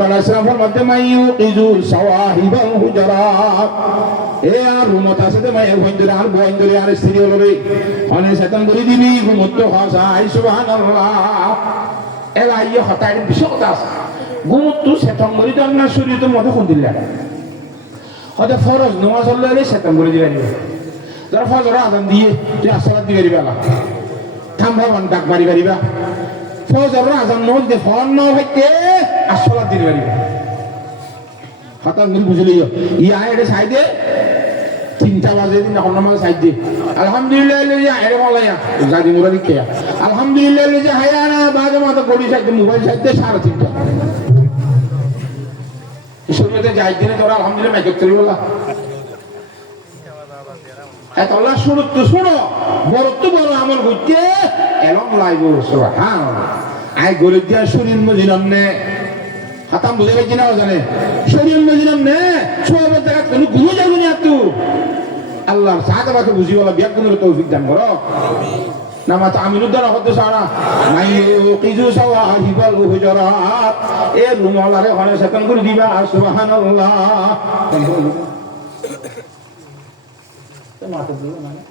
Asrafal mate mayu izul sawahibal hujarat e ar rumot asate mayu hoindore ar boindore ar stiri olore one setan buri dibi gumutto khasai subhanallah ela iyo khatai bishotas gumutto setan buri danna shuriyto mode khundilla hada foroz namaz ollale setan buri dibani dar fajr azan diye tu salat dibe bala thamba wan dak bari bari ba ফজর আজান নল দে von ন হইতে আসলা দিন বাড়ি কথা মিল বুঝলি ইয়া এর সাইডে 3টা বাজে দিন এখন নামাজ সাইডে আলহামদুলিল্লাহ ইয়া এর মালায়া গাদি মুরা দিকে আলহামদুলিল্লাহ যে হায়ানা বাজে মাথা গড়ি সাইডে মোবাইল সাইডে 3:30টা শরীয়তে যাই দিনে তোরা আলহামদুলিল্লাহ মেকআপ করি বলা এত আল্লাহ শুনো তো শুনো বড় তো বড় আমল করতে এলম লাইব সুবহানাল্লাহ আই গরে দিয়া শরীর মজিনাম নে হাতাম বুঝে গেছি না জানে শরীর মজিনাম নে সব জায়গা কোন গুরু যাবে না তো আল্লাহর সাথে বাকে বুঝি বলা বিয়া কোন তৌফিক দান করো আমিন নামাত আমিনুদ্দার হতে সারা নাই কিজু সাওয়াহিবাল হুজরাত এ রুমালারে হনে সেকন করে দিবা সুবহানাল্লাহ মাথা দিও মানে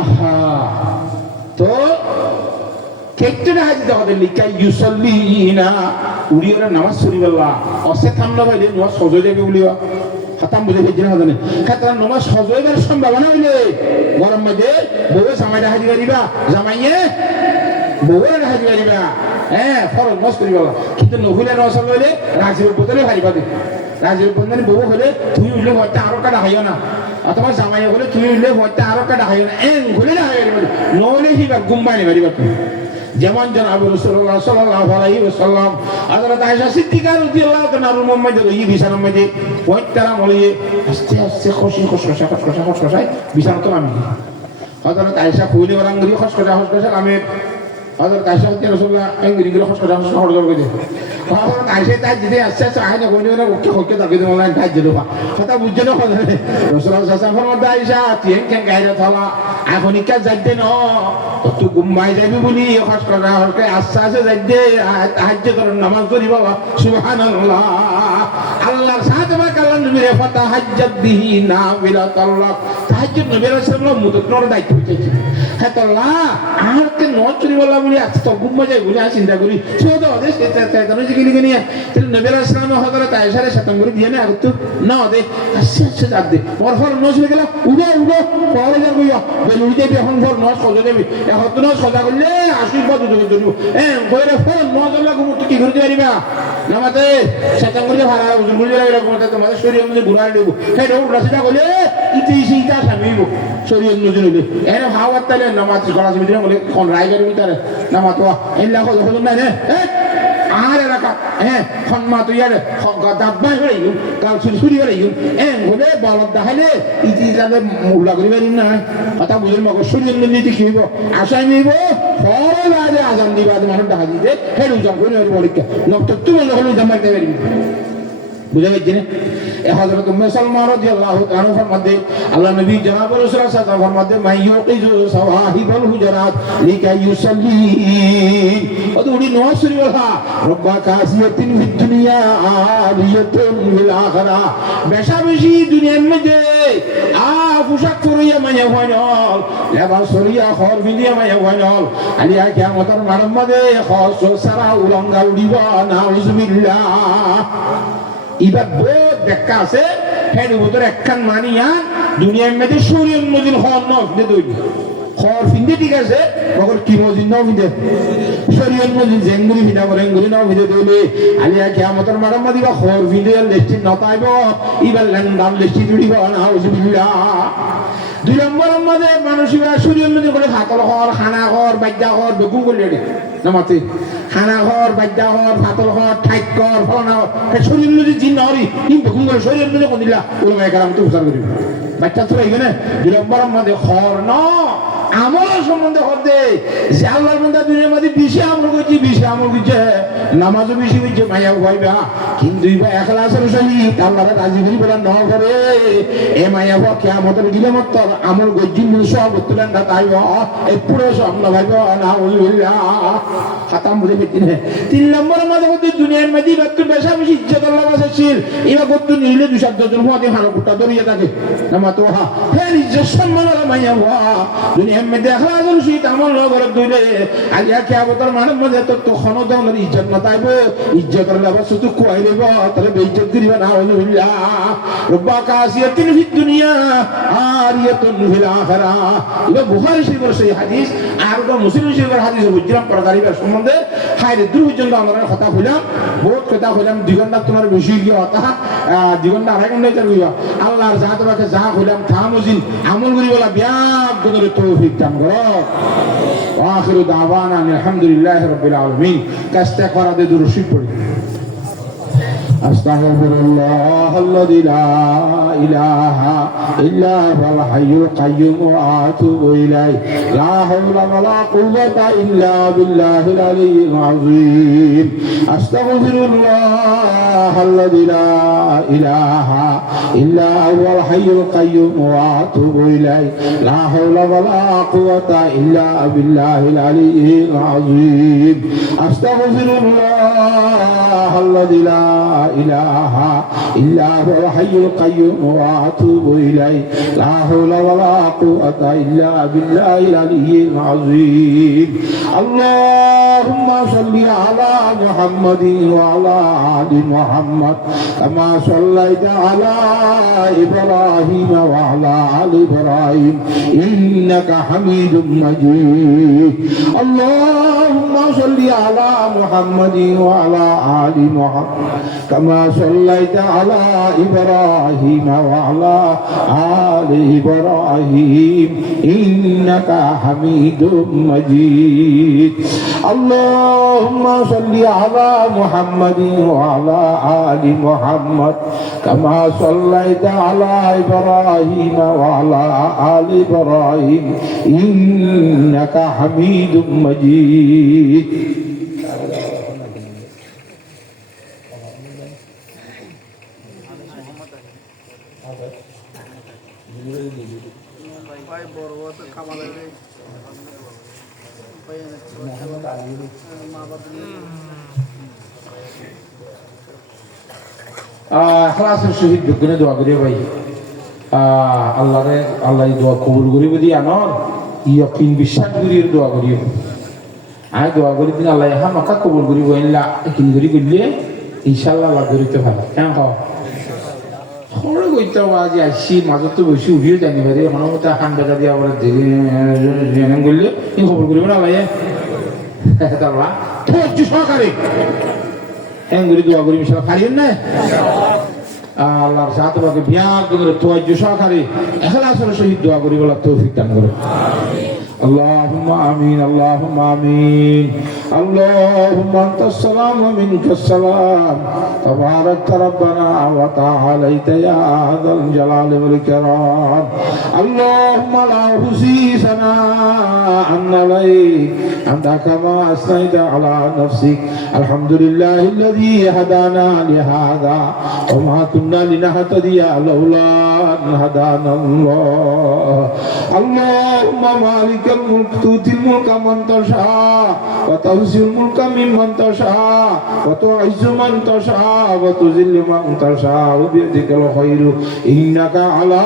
আহা তো কেটে হাজি দাওদের লিখা ইউসাল্লিনা উড়িয়রা নামাজ পড়িবাল্লা অসে থামনা বাইলে নামাজ সজয় দেবে বলিবা খাতাম বুঝে গেছিনা জানেন খাতাম নামাজ সজয়বার সম্ভাবনা হইলে গরম মাঝে বউ জামাইটা হাজি করিবা জামাইয়ে বউয়ের হাজি করিবা হ্যাঁ ফরজ নামাজ পড়িবাল্লা কিন্তু নহিলা নামাজ হইলে রাজির বদলে হারিবা দে রাজির বদলে বউ হলে তুই উঠলে হয়তো আরো কাটা হাইও না অথবা জামাই হলে তুই উঠলে হয়তো আরো কাটা হাইও না এন ঘুরে না হাইও নহলে হিবা গুম্বাই নেবারি বাকি যেমন জনাব রাসূলুল্লাহ সাল্লাল্লাহু আলাইহি ওয়াসাল্লাম হযরত আয়েশা সিদ্দিকা রাদিয়াল্লাহু তাআলা মুহাম্মদ এই বিছানার মধ্যে ওইটারা বলে আস্তে আস্তে খুশি বিছানা তো আমি হযরত আয়েশা কইলে ওরাঙ্গরি খসখসা আমি হযরত আয়েশা রাসূলুল্লাহ এঙ্গরি খসখসা হড়দড় করে হযরত আয়েশা তাই দিতে আস্তে আস্তে আইনা কইলে ওরা ওকে হকে দাবি দিল না তাই দিল কথা বুঝছে না রাসূলুল্লাহ সাল্লাল্লাহু আলাইহি আয়েশা তিন কেন গায়রা থালা এখনই কাজ যাইতে না তো গুম্বাই যাবি বলি খসখসা হকে আস্তে আস্তে যাইতে তাহাজ্জুদ করার নামাজ পড়ি বাবা সুবহানাল্লাহ আল্লাহর সাথে আল্লাহ নবীর ফাতাহাজ্জাদ বিহি নাফিলাতাল্লাহ তাহাজ্জুদ নবী রাসূলুল্লাহ মুতকর দায়িত্ব হইছে হ্যাঁ আল্লাহ আর কে নচরি বলা বলি আজ তো গুম্বা যাই বলি চিন্তা করি ছোট দেশ তেতানো জিগিনি গনি তাহলে নবী রাসূলুল্লাহ হযরত আয়েশার সাথে করে দিয়ে না তো না দে আস্তে আস্তে যাক দে ওর ফর নচরে গেল উড়ো পরে যা কইয়া বেলুই দেবি এখন ফর নচ সজা দেবি এখন তো নচ সজা করলে আশীর্বাদ দিতে কইরে ফর নজলা গুমত কি করে দিবা নামাতে সাতাং করে ভাড়া উজুর করে লাগা কোনটা তোমাদের শরীরের মধ্যে ঘুরাই দেব সেই রোড রাস্তা করলে ইতিটা সামিব শরীরের মধ্যে নিলে এর ভাওয়াত তালে নামাজ করা যাবে না বলে কোন রাইগার ভিতরে নামাজ তো এলা কত হলো না রে আর রাখা খন্মা তুই আর দাব্বাই করে কাল সুরি করে বলে বলদ দেখাইলে ইতিটাতে মুলা করি পারি না কথা বুঝল মগ শরীরের মধ্যে কি হইব আশাই নিব ফল আজ আজান দিবা মানুষ দেখা দিতে হেডু জম করে বলিকা নক্ত তুমি হলো জামাইতে পারবি বুঝা গেছে না হযরত উম্মে সালমা রাদিয়াল্লাহু তাআলা ফরমাতে আল্লাহ নবী জনাব রাসূলুল্লাহ সাল্লাল্লাহু আলাইহি ওয়াসাল্লাম ফরমাতে মাইয়ুকিজু সাওয়াহিবাল হুজরাত লিকাই ইউসাল্লি ওদুরি নওয়াসরি ওয়ালা রব্বা কাসিয়াতিন ফিদ দুনিয়া আলিয়াতুন ফিল আখিরা বেশাবেশি দুনিয়ার মধ্যে পোশাক পরিয়া মাইয়া হয়নল লেবাস পরিয়া খর ভিডিয়া মাইয়া হয়নল আলিয়া কিয়ামতের মাঠের মধ্যে খস সারা উলঙ্গা উড়িবা নাউজুবিল্লাহ ইবাদ বহুত দেখা আছে হেড উপর একখান মানিয়া দুনিয়ার মধ্যে শরীর মজিল হন নফদে দই খর ফিন্দে ঠিক আছে মগর কি মজিল নফদে শরীর মজিল জেঙ্গুরি ভিনা করে এঙ্গুরি নফদে দইলে আলিয়া কিয়ামতের মাঠের মধ্যে বা খর ফিন্দে লেস্টি নতাইব ইবার লেন্দাম লেস্টি জুড়িব নাউজুবিল্লাহ দুই নম্বর মধ্যে মানুষরা শরীর মধ্যে করে ফাতল ঘর খানা ঘর বাজ্যা ঘর বেগুন করলে নামাতে খানা ঘর বাজ্যা ঘর ফাতল ঘর ঠাইক ঘর ফলানা শরীর মধ্যে জিন হরি কিন্তু বেগুন করে শরীর মধ্যে কোন দিলা ওরা মেয়েকার আমি তো উচ্চার করি বাচ্চা তো এইখানে দুই নম্বর মধ্যে ঘর ন আমলের সম্বন্ধে হতে যে আল্লাহর বান্দা দুনিয়ার মধ্যে বেশি আমল করছে নামাজও বেশি হচ্ছে মায়া ভাইবা কিন্তু এখলাসের সহিত আল্লাহর রাজি হই বলা ন করে এ মায়া ভাই কিয়ামতের দিলে মত আমল গজ্জিন সব তুলেন না তাই এই পুরো সব না ভাইবা না আলহামদুলিল্লাহ খতম বুঝে গেছেন 3 নম্বরের মধ্যে দুনিয়ার মধ্যে একটু বেশি ইজ্জত আল্লাহ বাসাছিল এবার কত নিলে 200 জন হওয়া হানো কুটা দরিয়ে থাকে নামা তো হ্যাঁ ইজ্জত সম্মান মায়া ভাই দুনিয়ার মধ্যে এখলাসের সহিত আমল ন করে দিলে আলিয়া কিয়ামতের মানের মধ্যে তো খনদনের ইজ্জত না তাইবো ইজ্জতের লেবাস শুধু কুয়াই দেব তাহলে বেইজ্জত করিবে না আলহামদুলিল্লাহ রব্বা কাসিয়াতিন ফিদ দুনিয়া আরিয়াতুন ফিল আখিরাহ এটা বুখারী শরীফের সেই হাদিস আর তো মুসলিম শরীফের হাদিস বুঝলাম পরদারিবার সম্বন্ধে হায়রে দূর পর্যন্ত আমরা কথা কইলাম বহুত কথা কইলাম 2 ঘন্টা তোমার বেশি গিয়ে কথা 2 ঘন্টা আড়াই ঘন্টা এটা কইবা আল্লাহর যা তোমাকে যা কইলাম থামুজিন আমল করি বলা ব্যাপ করে তৌফিক দান করো আখিরু দাওয়ানা আলহামদুলিল্লাহি রাব্বিল আলামিন কাস্তা করা দে দুরুশি পড়ি أستغفر الله الذي لا إله إلا هو الحي القيوم وأتوب إليه لا حول ولا قوة إلا بالله العلي العظيم أستغفر الله الذي لا إله إلا هو الحي القيوم وأتوب إليه لا حول ولا قوة إلا بالله العلي العظيم أستغفر الله الذي لا إله إلا هو الحي القيوم وأتوب إليه لا حول ولا قوة إلا بالله العلي العظيم اللهم صل على محمد وعلى آل محمد كما صليت على إبراهيم وعلى آل إبراهيم إنك حميد مجيد اللهم صل على محمد وعلى آل محمد كما صليت على إبراهيم وعلى آل إبراهيم إنك حميد مجيد اللهم صل على محمد وعلى آل محمد كما صليت على إبراهيم وعلى آل إبراهيم إنك حميد مجيد খালাসের শহীদ যোগ্যনে দোয়া করিয়া ভাই আল্লাহ দোয়া কবুল করিব দিয়ে আনর ইয়কিন বিশ্বাস করিয়ে দোয়া করিব আমি দোয়া করি দিন আল্লাহ হা মাকা কবুল করিব কিন করি করলে ইনশাল্লাহ আল্লাহ করিতে ভালো কেন সরে কইতে আজি আসছি মাজতো বসে উঠিও জানি পারি এখনো মতো হান বেজা দিয়ে আবার করলে ইন খবর করিব না ভাই তারপর ধৈর্য সহকারে এঙ্গুরি দোয়া করি ইনশাল্লাহ পারিয়েন না আল্লাহর সাথে বাকি বিয়ার করে ধৈর্য সহকারে ইখলাসের সহিত দোয়া করি বলা তৌফিক দান করে اللهم آمين اللهم آمين اللهم أنت السلام ومنك السلام تبارك ربنا وتعاليت يا ذا الجلال والإكرام اللهم لا أحصي ثناء عليك أنت كما أثنيت على نفسك الحمد لله الذي هدانا لهذا وما كنا لنهتدي لولا أن هدانا الله اللهم مالك الملك تؤتي الملك من تشاء وتنزع الملك ممن تشاء وتعز من تشاء وتذل من تشاء بيدك الخير إنك على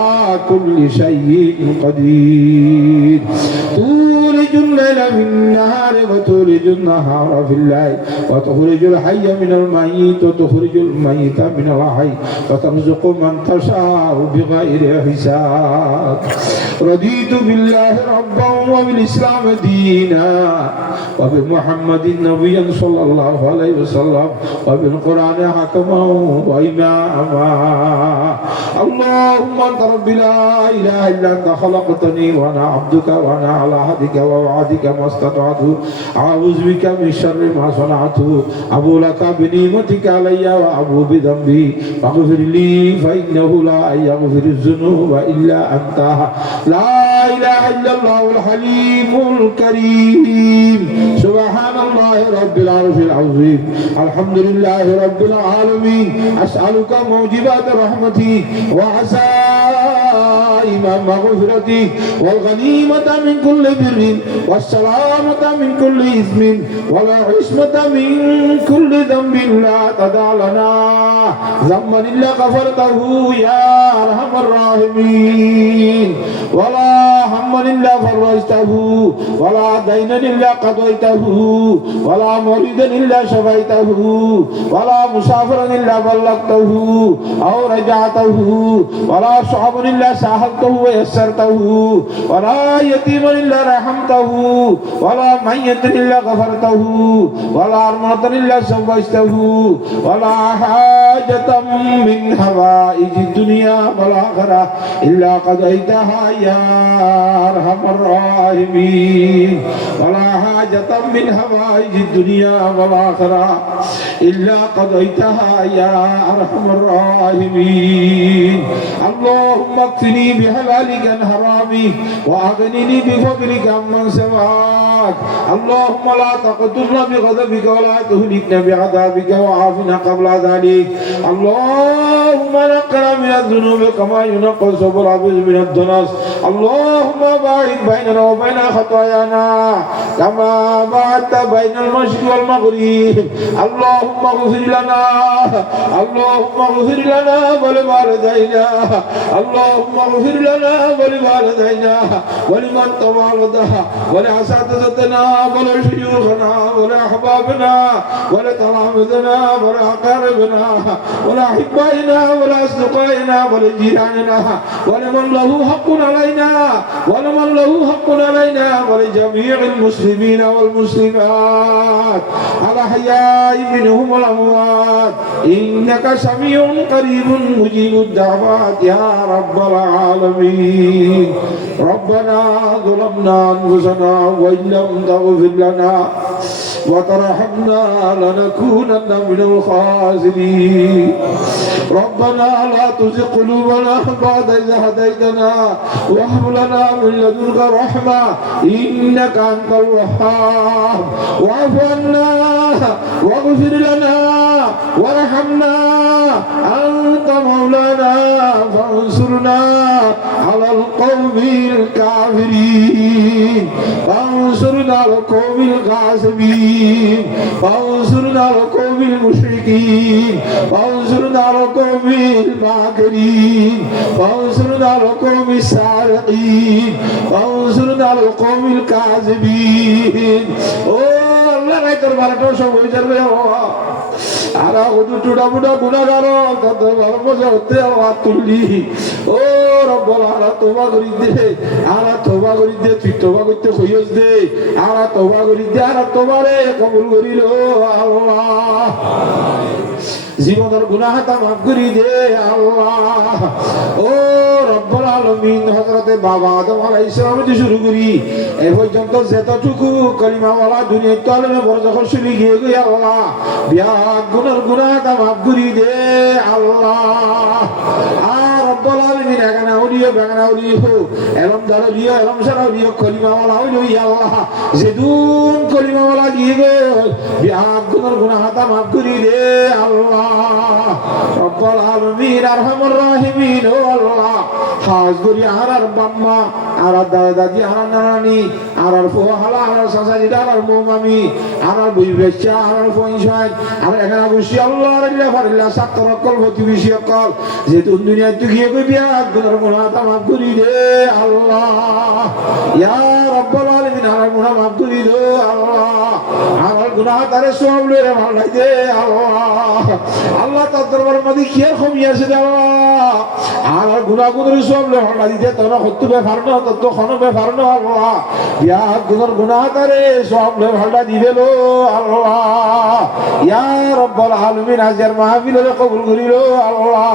كل شيء قدير تولج الليل في النهار وتولج النهار في الليل وتخرج الحي من الميت وتخرج الميت من الحي وترزق من تشاء بغير حساب رضيت بالله ربا وبالإسلام دينا وبمحمد نبيا صلى الله عليه وسلم وبالقرآن حكما وإماما اللهم أنت ربي لا إله إلا أنت خلقتني وأنا عبدك وأنا على عهدك ووعدك ما استطعت أعوذ بك من شر ما صنعت أبو لك بنعمتك علي وأبو بذنبي فاغفر لي فإنه لا يغفر الذنوب إلا أنت لا إله إلا الله الحليم الكريم سبحان الله رب العرش العظيم الحمد لله رب العالمين أسألك موجبات رحمتي وعزائم مغفرتي والغنيمة من كل بر والسلامة من كل إثم والعصمة من كل ذنب لا تدع لنا ذنبا إلا غفرته يا أرحم الراحمين ولا هما إلا فرجته ولا دينا إلا قضيته ولا مريدا إلا شفيته ولا مسافرا إلا بلغته أو رجعته ولا صعبا إلا سهلته ويسرته ولا يتيما إلا رحمته ولا ميتا إلا غفرته ولا أرملة إلا سويته ولا حاجة من حوائج الدنيا والآخرة إلا قضيتها يا أرحم الراحمين ولا حاجة من حوائج الدنيا والآخرة إلا قضيتها يا أرحم الراحمين اللهم اكفني بحلالك عن حرامك وأغنني بفضلك عمن سواك اللهم لا تقتلنا بغضبك ولا تهلكنا بعذابك وعافنا قبل ذلك اللهم نقنا من الذنوب كما ينقى الثوب الأبيض من الدنس اللهم باعد بيننا وبين خطايانا كما باعدت بين المشرق والمغرب اللهم اغفر لنا اللهم اغفر لنا ولوالدينا اللهم اغفر لنا ولوالدينا ولمن تولدها ولأساتذتنا ولشيوخنا ولأحبابنا ولتلامذنا ولأقاربنا ولأحبائنا ولأصدقائنا ولجيراننا ولمن له حق علينا ولمن له حق علينا ولجميع المسلمين والمسلمات الأحياء منهم والأموات إنك سميع قريب مجيب الدعوات يا رب العالمين ربنا ظلمنا أنفسنا وإن لم تغفر لنا وترحمنا لنكونن من الخاسرين ربنا لا تزغ قلوبنا بعد إذ هديتنا وهب لنا من لدنك رحمة إنك أنت الوهاب واعف عنا واغفر لنا وارحمنا أنت مولانا فانصرنا على القوم الكافرين فانصرنا على القوم الغاصبين فانصرنا على القوم المشركين فانصرنا على القوم الماكرين فانصرنا على القوم السارقين فانصرنا على القوم الكاذبين الله لا يتربى شو يجرب আরা হুদু টুডা বুডা গুনাহগার কত বড় হতে আওয়াজ তুললি ও রব্বুল আলা তওবা করি দে আরা তওবা করি দে তুই তওবা করতে কইস দে আরা তওবা করি দে আরা তওবারে কবুল করিল আল্লাহ জীবনের গুনাহটা মাফ করে দে আল্লাহ ও রব্বুল আলামিন হযরতে বাবা আদম আলাইহিস সালাম থেকে শুরু করি এই পর্যন্ত যতটুকু কলিমাওয়ালা দুনিয়ার তলবে বরজখর শুনি গিয়ে গই আল্লাহ বিয়া গুনার গুনাহটা মাফ করে দে আল্লাহ আর রব্বুল আলামিন এখানে ওলিও বেগানা ওলিও এরম দরলিও এরম সারালিও কলিমাওয়ালা হইলো আল্লাহ যেদুন কলিমাওয়ালা গিয়ে গই বিয়া গুনার গুনাহটা মাফ করে দে আল্লাহ রব্বুল আলামিন আরহামুর রাহিমিন ও আল্লাহ খাস করি আর বাম্মা আর দাদা দাদি আর নানানি আর ফুহালা আর সাসাজি আর মামি আর বুই বেচ্চা আর ফইনশাদ আর এখানে বসি আল্লাহ আল্লাহ ফারিল্লাহ সাতরকল প্রতিবেশী কল যে তুই দুনিয়া তুই গিয়ে কই বিয়া গুনার গুনাহটা মাফ করে দে আল্লাহ ইয়া রব্বুল আলামিন আর গুনাহ মাফ করে দে আল্লাহ আর গুনাহ তারে সব লয়ে ভালো লাগে আল্লাহ আল্লাহ তার দরবারের মধ্যে কি আর কমি আছে আল্লাহ আর গুনাহগুলোর সব লয়ে ভালো দিতে তোর হত্যু ব্যাপার না তো কোনো ব্যাপার না আল্লাহ ইয়া গুনাহ তারে সব লয়ে ভালো দিবে লো আল্লাহ ইয়া রব্বুল আলামিন হাজার মাহফিলে কবুল করিল আল্লাহ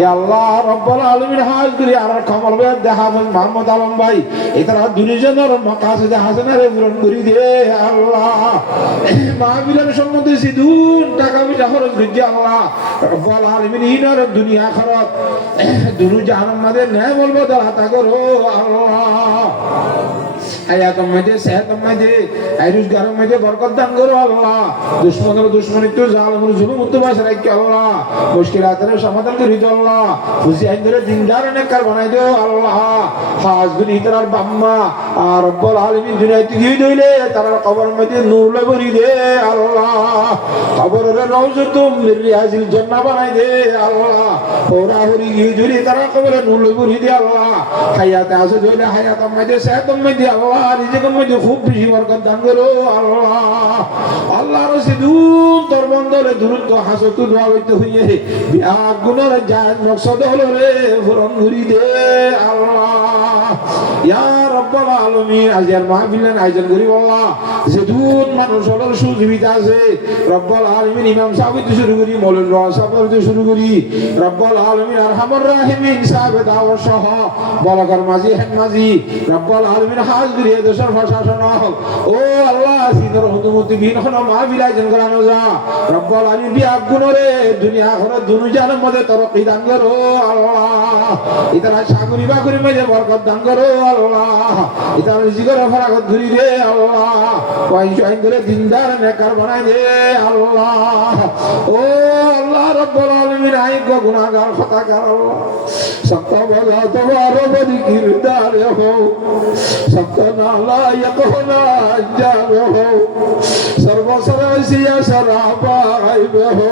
ইয়া আল্লাহ রব্বুল আলামিন হাজ করি আর কমল ভাই দেখাবেন মোহাম্মদ আলম ভাই এটার দুনিজনের মাকাসিদে হাসানারে পূরণ করি দে আল্লাহ মাহফিলের সম্বন্ধে সিদুন টাকা পয়সা খরচ করি আল্লাহ রব্বুল আলামিন ইনার দুনিয়া আখিরাত দুনু জাহান্নাম মাদের নেমল বদল আতা করো আল্লাহ হায়াতের মধ্যে সেহতের মধ্যে রোজগারের মধ্যে বরকত দান করো আল্লাহ দুশ্মনের দুশ্মনিত্ব জালেমের জুলুম উত্তবাস রাখি আল্লাহ মুশকিলাতের সমাধান করি দাও আল্লাহ খুশি আইনদের দিনদার নেককার বানাই দাও আল্লাহ হাজগুনি তার বাম্মা আর রব্বুল আলামিন দুনিয়াতে গিয়ে দইলে তার কবরের মধ্যে নূর ভরি দে আল্লাহ কবরের রওজাতুম মির রিয়াজিল জান্নাহ বানাই দে আল্লাহ ওরা হরি গিয়ে দইলে তার কবরের নূর ভরি দে আল্লাহ হায়াতে আছে দইলে হায়াতের মধ্যে সেহতের মধ্যে আল্লাহ রিজিকের মধ্যে খুব বেশি বরকত দান করো আল্লাহ আল্লাহ রসিদুন তোর বন্দরে দুরুদ হাসতু দোয়া করতে হইয়ে বিয়া গুনার জায়েজ মকসদ হলো রে পূরণ করি দে আল্লাহ ইয়া রব্বুল আলামিন আজকের মাহফিলের আয়োজন করি আল্লাহ যেদুন মানুষ হলো সুজীবিতা আছে রব্বুল আলামিন ইমাম সাহেব থেকে শুরু করি মৌলভী সাহেব থেকে শুরু করি রব্বুল আলামিন আরহামুর রাহিমিন সাহেব দাওয়াত সহ বলাকার মাঝি হেন মাঝি রব্বুল আলামিন হাজির দেশের প্রশাসন ও আল্লাহ সিনর হুকুমতি বিন হন মাহফিল আয়োজন করানো যা রব্বুল আলামিন বিয়া গুনরে দুনিয়া আখিরাত দুনু জাহানের মধ্যে তরক্কি দান করো আল্লাহ ইতারা চাকরি বাকরির মধ্যে বরকত দান করো আল্লাহ ইতারা রিজিকের ফরাগত ঘুরি দে আল্লাহ পয়সা আইনদের দিনদার নেককার বানাই দে আল্লাহ ও আল্লাহ রব্বুল আলামিন আইক গুনাহগার খতাকার আল্লাহ সত্তা বলা তোমার বদি কিরদার হো সত্তা নালা ইয়াকহনা জার হো সর্বসরাসিয়া সরাবা আইবে হো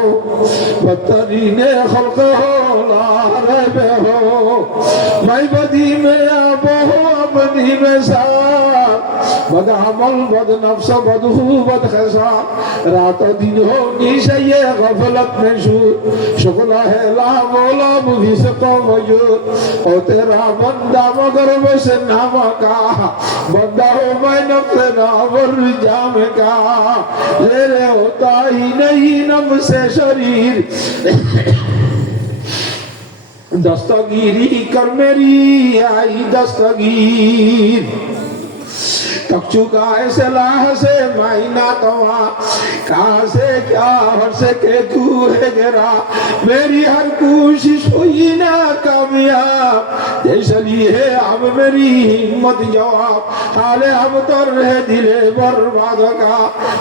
বতরিনে খলক হো লা রাইবে হো মাই বদি মে আবো বদি মে সা बद अमल बद नफ्स बद हु बद खसा रात दिन हो निशये गफलत में शू शुक्ला है ला मौला मुझी से तो मौजूद ओ तेरा बंदा मगर बस नाम का बंदा हो मैं नफ्स नावर जाम का ले रे होता ही नहीं नम से शरीर दस्तगीरी कर मेरी आई दस्तगीर चुका ऐसे लाह से मायना तवा कहाँ से क्या हर से के तू है गिरा मेरी हर कोशिश हुई ना कामयाब इसलिए है अब मेरी हिम्मत जवाब हाले अब तो रहे दिले बर्बाद का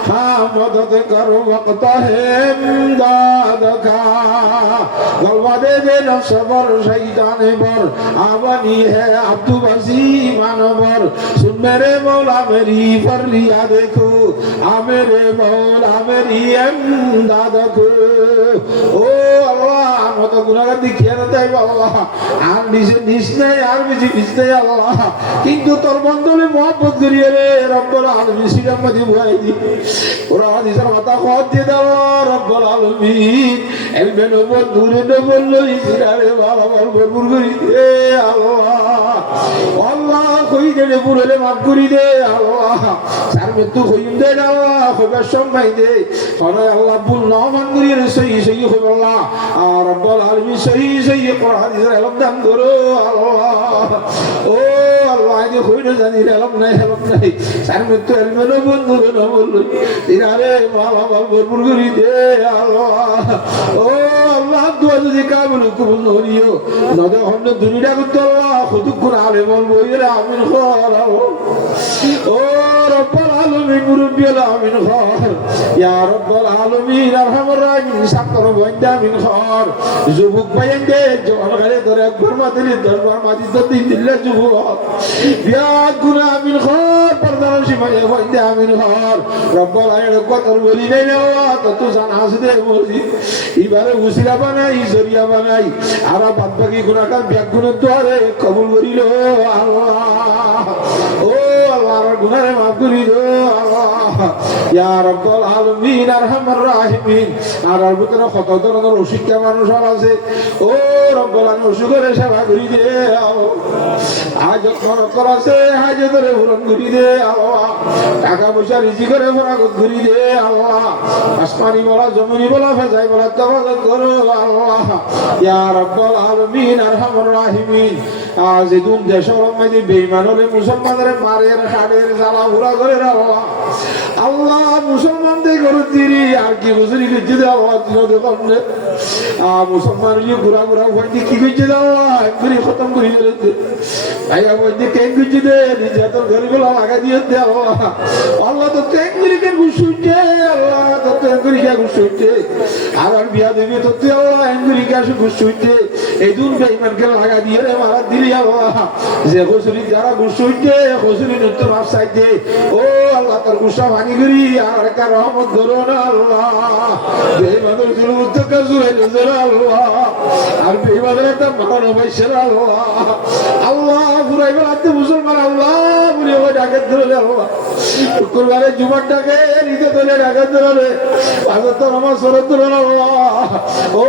हाँ मदद करो वक्त है इमदाद का गलवा दे दे नफ्स पर शैतान पर आवानी है अब्दु बसी मानवर सुन मेरे मौला मेरी फरिया देखो आ मेरे मौला मेरी इमदाद को ओ अल्लाह मत गुनाहगार दिखिया ना তাই আল্লাহ আর নিজে নিস নাই আর বেশি নিস নাই আল্লাহ কিন্তু তোর বন্ধনে মহব্বত করিয়ে রে রব্বুল আলামিন সিরাম মধ্যে বুয়াই দি ওরা হাদিসের মাথা খত দিয়ে দাও রব্বুল আলামিন এলবে নবর দূরে নবর লই সিরারে ভালো ভালো ভরপুর করি দে আল্লাহ আল্লাহ কই দে পুরলে মাফ করি দে আল্লাহ সার মৃত্যু হইম দে আল্লাহ খবর সম্মাই দে আরে আল্লাহ ভুল না মান করিয়ে সহি সহি হবে আল্লাহ আর রব্বুল আলামিন সহি সহি কোরআন হাদিসের ইলম দান করো আল্লাহ ও আল্লাহ যে হইল জানি ইলম নাই সার মৃত্যু এলমে নবর দূরে নবর লই সিরারে ভালো ভালো ভরপুর করি দে আল্লাহ ও আল্লাহ দোয়া যদি কাবুল কবুল করিও নদে হন্য দুনিয়া করতে আল্লাহ খুদুকুন আলেম বইরা আমিন খর ও রব্বুল আলামিন মুরব্বি আমিন খর ইয়া রব্বুল আলামিন আরহামুর রাহিমিন সাকর বন্দা আমিন খর যুবক বাইন্দে জওয়ান গারে ধরে একবার মাদিলে দরবার মাদি তো দিন দিলে যুবক ইয়া গুনা আমিন খর পরদার সীমায় বন্দা আমিন খর রব্বুল আলামিন কতর বলি নাই না তো তুই জানাস দে বলি এবারে উসিলা বানাই জরিয়া বানাই আর বাদ বাকি গুনাহগার ব্যাগ গুনাহ দোয়ারে কবুল করিল আল্লাহ ও আল্লাহর গুনাহে মাফ করি দে আল্লাহ ইয়া রাব্বুল আলামিন আরহামুর রাহিমিন আর ভিতরে কত ধরনের অশিক্ষা মানুষ আছে ও রব্বুল আলামিন অসুখের সেবা করি দে আজ খরচ আছে আজ ধরে পূরণ করি দে আল্লাহ টাকা পয়সা রিজিকের ফরাগত করি দে আল্লাহ আসমানি বলা জমিনি বলা ফেজাই বলা তাওয়াক্কুল করো আল্লাহ ইয়া রাব্বুল আলামিন আরহামুর রাহিমিন আজ দুন দেশের মধ্যে বেঈমান হলে মুসলমানদের মারের হাড়ের জ্বালা পুরা করে আল্লাহ আল্লাহ মুসলমানদের গরু দিরি আর কি বছরই করছে দে আল্লাহ সামনে মুসলমান ঘুরা ঘুরা হয়নি কি করছে দে আল্লাহ একবারই খতম করে ফেলেছে ভাইয়া বলছে কেন করছে দে নিজে তোর ঘরগুলো লাগা দিয়ে দে আল্লাহ আল্লাহ তো কেন করে কেন ঘুষ উঠছে আল্লাহ তো কেন করে কে ঘুষ উঠছে আর বিয়া দেবে তো তুই আল্লাহ এমনি কে আসে ঘুষ উঠছে এই দুন বেঈমানকে লাগা দিয়ে রে মারা দিলি আল্লাহ যে ঘুষুরি যারা ঘুষ উঠছে ঘুষুরি নতুন মাপ চাইছে ও আল্লাহ তোর গুসা ভাঙি করি আর একটা রহমত ধরো না আল্লাহ বেঈমানের জুলুম থেকে জুড়াইলো যারা আল্লাহ আর বেঈমানের একটা মানো বৈশের আল্লাহ আল্লাহ পুরাই বেলাতে মুসলমান আল্লাহ বুড়ি ওই ডাকে ধরে আল্লাহ শুক্রবারে জুমার ডাকে ঈদে ধরে ডাকে ধরে আগে তো আমার সরত ধরে আল্লাহ ও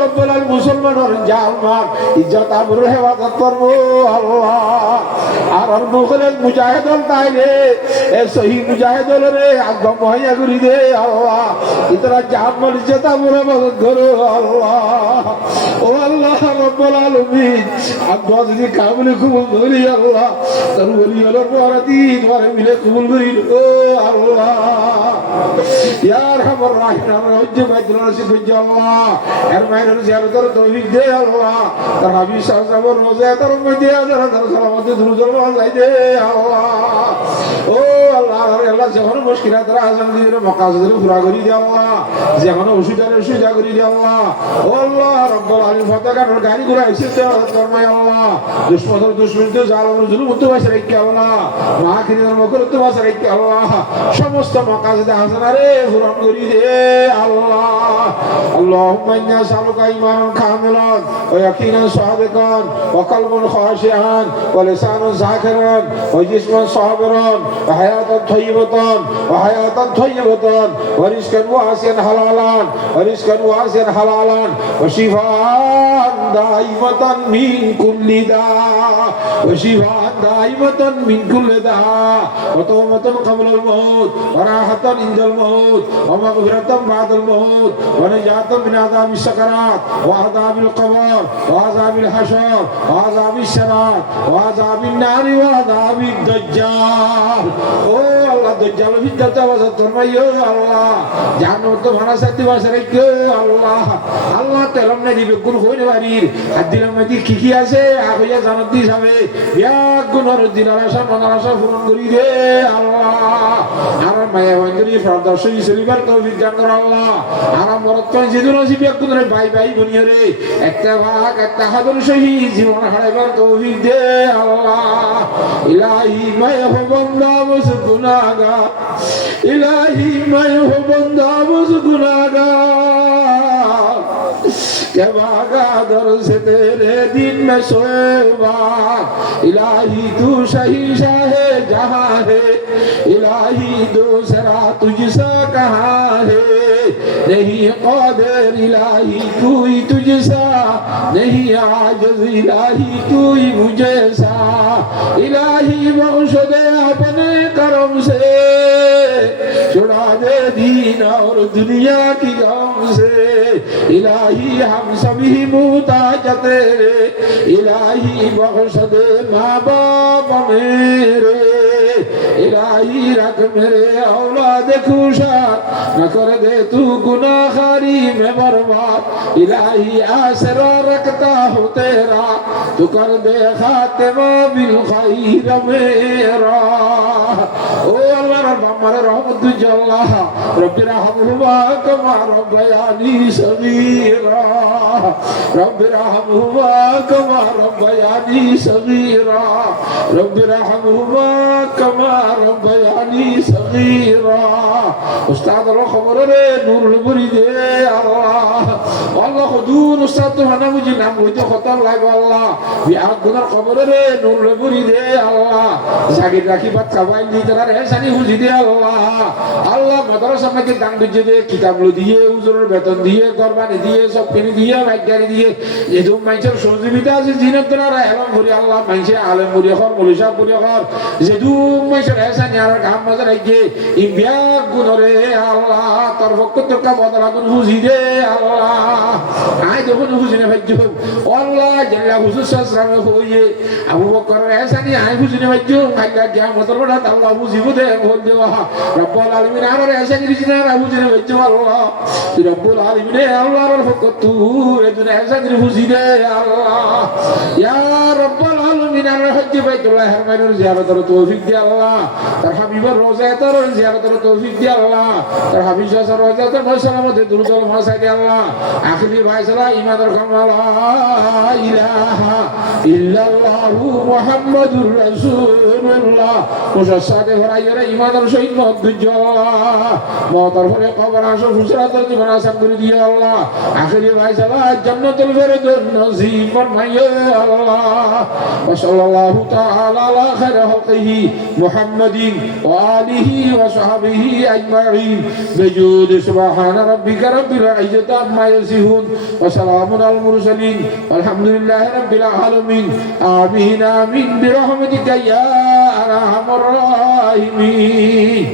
রব্বুল আলামিন মুসলমানের জালমান ইজ্জত আবরু হেফাজত করবো আল্লাহ আর মুখলের মুজাহিদন তাইলে এ সহি মুজাহিদন রে একদম মহিয়া করি দে আল্লাহ ইতরা জাহান্নামের ইজ্জত আবরু হেফাজত করো আল্লাহ ও আল্লাহ রব্বুল আলামিন আব্বা যদি কাবুলে কবুল করি আল্লাহ তোর ওলি হলো পরাতি তোমার মিলে কবুল করি ও আল্লাহ ইয়া আরহামার রাহিম আমরা হজ্জে বাইতুল নসিব হজ্জে আল্লাহ এর মাইনের জিয়ারতের তৌফিক দে আল্লাহ তার হাবিব সাহেবের রোজা তার মধ্যে যারা তার সালামতে দুরুদ যাই দে আল্লাহ ও আল্লাহ আল্লাহ যখন মুশকিলাত রা আযান দিয়ে মাকাসিদের পুরা করি দে আল্লাহ যখন ওষুধের সুজা করি দে আল্লাহ ও আল্লাহ রব্বুল আলামিন ফতাকার গাড়ি ঘোড়া এসে ফরমায় আল্লাহ দুশমনের দুশমনকে জালালুল জুলুম তো বাসা রাখি আল্লাহ মাখিনের মকর তো বাসা রাখি আল্লাহ সমস্ত মাকাসিদ হাসানা রে পূরণ করি দে আল্লাহ আল্লাহুম্মা ইন্না নাসআলুকা ঈমানান কামিলান ওয়া ইয়াকিনান সাদিকান ওয়া কলবান খাশিআন ওয়া লিসানান যাকিরান ওয়া জিসমান সাবিরান ওয়া হায়াতান তাইয়্যিবাতান ওয়া রিজকান ওয়াসিআন হালালান ওয়া শিফাআন দাইমাতান মিন কুল্লি দা ওয়া শিফাআন দাইমাতান মিন কুল্লি দা ওয়া তাওবাতান ক্বাবলাল মাউত ওয়া রাহাতান ইনদাল মাউত ওয়া মাগফিরাতান বা'দাল মাউত ওয়া নাজাতান মিন আযাবিস সাকারাত ওয়া আযাবিল কবর ওয়া আযাবিল হাশর ওয়া আযাবিস সিরাত ওয়া আযাবিন নারি ওয়া আযাবিদ দাজ্জাল ও আল্লাহ দাজ্জাল ফিতনাত ওয়াজাত ফরমাইও আল্লাহ জাহান্নাম তো ভানা সাথী বাসা রাখো আল্লাহ আল্লাহ তেলম না দিবে কোন হইনে বাড়ির হাদিলাম মধ্যে কি আছে আগিয়া জানাত দিস হবে ইয়া গুনার দিনার আশা মনার আশা পূরণ করি দে আল্লাহ আর মায়া বন্ধুরি ফরদাসই শরীফের তৌফিক দান কর আল্লাহ আর মরত কোন যেদিন নসিব কোন রে ভাই ভাই বনিয়ে রে একটা ভাগ একটা হাদর সহি জীবন হারাইবার তৌফিক দে আল্লাহ ইলাহি মায়া হো বান্দা মুস গুনাহগার ইলাহি মায়া হো বান্দা মুস গুনাহগার के भागा दर से तेरे दिन में सोबार इलाही तू सही शाहे जहाँ है इलाही दूसरा तुझसा कहाँ है नहीं कादिर इलाही तू ही तुझसा नहीं आजिज इलाही तू ही मुझे सा इलाही बख्श दे अपने करम से छुड़ा दे दीन और दुनिया की गम से इलाही हम सभी मुहताज तेरे इलाही बख्श दे माँ बाप मेरे इलाही रख मेरे औलाद खुशहाल न कर दे तू गुनाहगारी में बर्बाद इलाही आसरा रखता हो तेरा तू कर दे खातिमा बिल खैर मेरा ओ अल्लाह रब्ब हमारे रहमत अल्लाह रब्बी रहमहुमा कमा रब्बयानी सगीरा रब्बी रहमहुमा कमा रब्बयानी सगीरा रब्बी रहमहुमा कमा रब्बयानी सगीरा उस्ताद रो खबर रे नूर लबरी दे अल्लाह अल्लाह खुदून उस्ताद तो हना मुझे नाम होते खतर लाग अल्लाह बिआग गुनार खबर रे नूर लबरी दे अल्लाह जागिर राखी बात कबाइल दी तरह रहसानी हुजी दे अल्लाह अल्लाह মাদ্রাসা আমাকে দান দিয়ে দে কিতাবগুলো দিয়ে উজুরের বেতন দিয়ে কুরবানি দিয়ে সব কিনে দিয়ে ভাগ্যারি দিয়ে এদম মাইছের সহযোগিতা আছে জিনের দ্বারা এলম করি আল্লাহ মাইছে আলেম করি এখন মুলিশা করি এখন যেদম মাইছের এসানি আর গাম মাঝে রাখে ইবিয়া গুণরে আল্লাহ তোর পক্ষ তো কামত লাগুন বুঝি দে আল্লাহ আয় যখন বুঝি না ভাই আল্লাহ জাল্লা হুজুর সাসরামে হইয়ে আবু বকর এসানি আয় বুঝি না ভাই আল্লাহ কিয়ামতের বড় আল্লাহ বুঝিব দে বল দেওয়া রব্বুল আলামিন আমার এসানি রিজনা বুঝি না ভাই আল্লাহ রব্বুল আলামিন আল্লাহর পক্ষ তুই এজন্য এসানি বুঝি দে আল্লাহ ইয়া রব্বুল আলামিন আর হজ বাইতুল্লাহ হারামের জিয়ারতের তৌফিক দে আল্লাহ তার হাবিবের রওজাতের জিয়ারতের তৌফিক দে আল্লাহ তার হাবিবের রওজাতের সালামতে দুরূদ ও মাসাই দে আল্লাহ আখিরি ফায়সালা ইমানের কামালা ইলাহা ইল্লাল্লাহু মুহাম্মাদুর রাসূলুল্লাহ মুসাসাদে হরাইরে ইমানের সহিত মদ্দুজ আল্লাহ মওতার পরে কবর আসো ফুসরাতের জীবন আসান করে দিয়ে আল্লাহ আখিরি ফায়সালা জান্নাতুল ফেরদৌস নসিব ফরমাইয়ে আল্লাহ وصلى الله تعالى على خير خلقه محمد وآله وصحبه أجمعين بجود سبحان ربك رب العزة عما يصفون وسلام على المرسلين والحمد لله رب العالمين آمين آمين برحمتك يا أرحم الراحمين